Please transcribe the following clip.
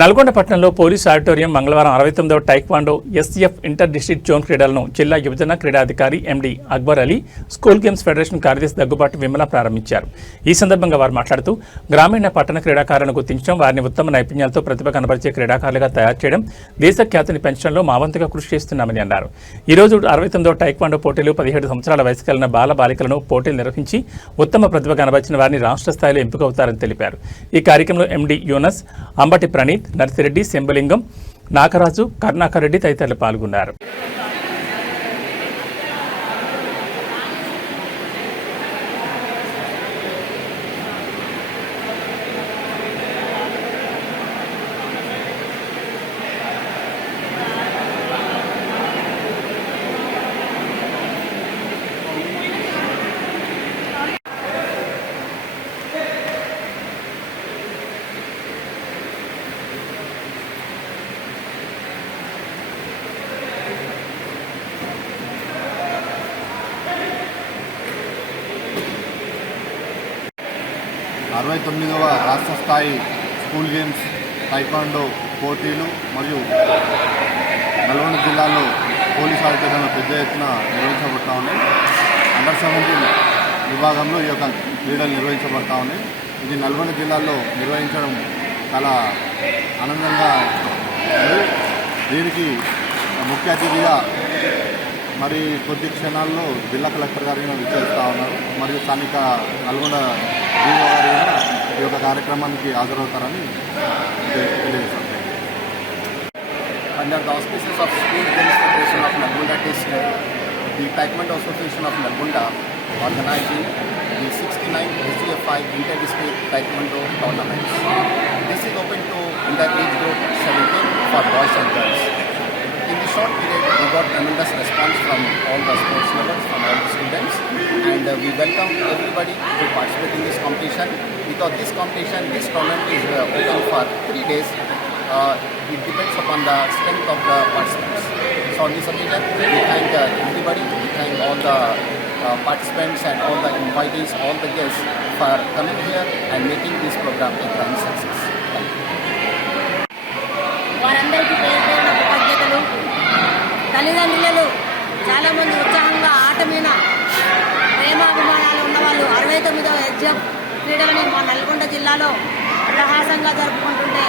నల్గొండ పట్టణంలో police auditorium మంగళవారం 69వ taekwondo SF inter district zone క్రీడలను జిల్లా యువజన క్రీడాధికారి MD Akbar Ali, school games federation కార్యదర్శి దగ్గుబాటు విమల ప్రారంభించారు. ఈ సందర్భంగా వారు మాట్లాడుతూ గ్రామీణ పట్టణ క్రీడాకారులను గుర్తించడం, వారిని ఉత్తమ నైపుణ్యాలతో ప్రతిభ కనబరిచే క్రీడాకారులుగా తయారు చేయడం, దేశ ఖ్యాతిని పెంచడంలో మా వంతుగా కృషి చేస్తున్నామని అన్నారు. ఈ రోజు 69వ టైక్వాండో పోటీలు 17 సంవత్సరాల వయసు కలిగిన బాల బాలికలను పోటీలు నిర్వహించి ఉత్తమ ప్రతిభ కనబరిచిన వారిని రాష్ట్ర స్థాయిలో ఎంపికవుతారని తెలిపారు. ఈ కార్యక్రమంలో ఎండి యూనస్, అంబటి ప్రణీత్, నర్సిరెడ్డి, శంభలింగం, నాగరాజు, కరుణాకర్ రెడ్డి తదితరులు పాల్గొన్నారు. 69వ రాష్ట్ర స్థాయి స్కూల్ గేమ్స్ టైక్వాండో పోటీలు మరియు నల్గొండ జిల్లాలో పోలీస్ ఆడిటోరియంలో పెద్ద ఎత్తున నిర్వహించబడతా ఉన్నాయి. అండర్ 17 విభాగంలో ఈ యొక్క క్రీడలు నిర్వహించబడతా ఉన్నాయి. ఇది నల్గొండ జిల్లాలో నిర్వహించడం చాలా ఆనందంగా ఉంది. దీనికి ముఖ్య అతిథిగా మరి కొద్ది క్షణాల్లో జిల్లా కలెక్టర్ గారిని విచ్చేస్తూ ఉన్నారు. మరియు స్థానిక నల్గొండ డిఓ గారు ఈ యొక్క కార్యక్రమానికి హాజరవుతారని తెలియజేస్తారు. Under the auspices of School Games Federation of Nalgonda District, the Taekwondo Association of Nalgonda organizing the 69th SGF5 Inter-District Taekwondo Tournaments. This is open to under age group 17 for boys and girls. In the short period, we got tremendous response from all the sports levels, from all the students, and we welcome everybody to participate in this competition. Because this tournament is open for 3 days. It depends upon the strength of the participants. So on this occasion, we thank everybody, we thank all the participants and all the invitees, all the guests for coming here and making this program a grand success. Thank you. వారందరికీ పేరు కృతజ్ఞతలు. తల్లిదండ్రులు చాలామంది ఉత్సాహంగా ఆట మీద ప్రేమాభిమానాలు ఉన్నవాళ్ళు 69వ ఎస్ఎఫ్ క్రీడలని మా నల్గొండ జిల్లాలో ప్రహాసంగా జరుపుకుంటుంటే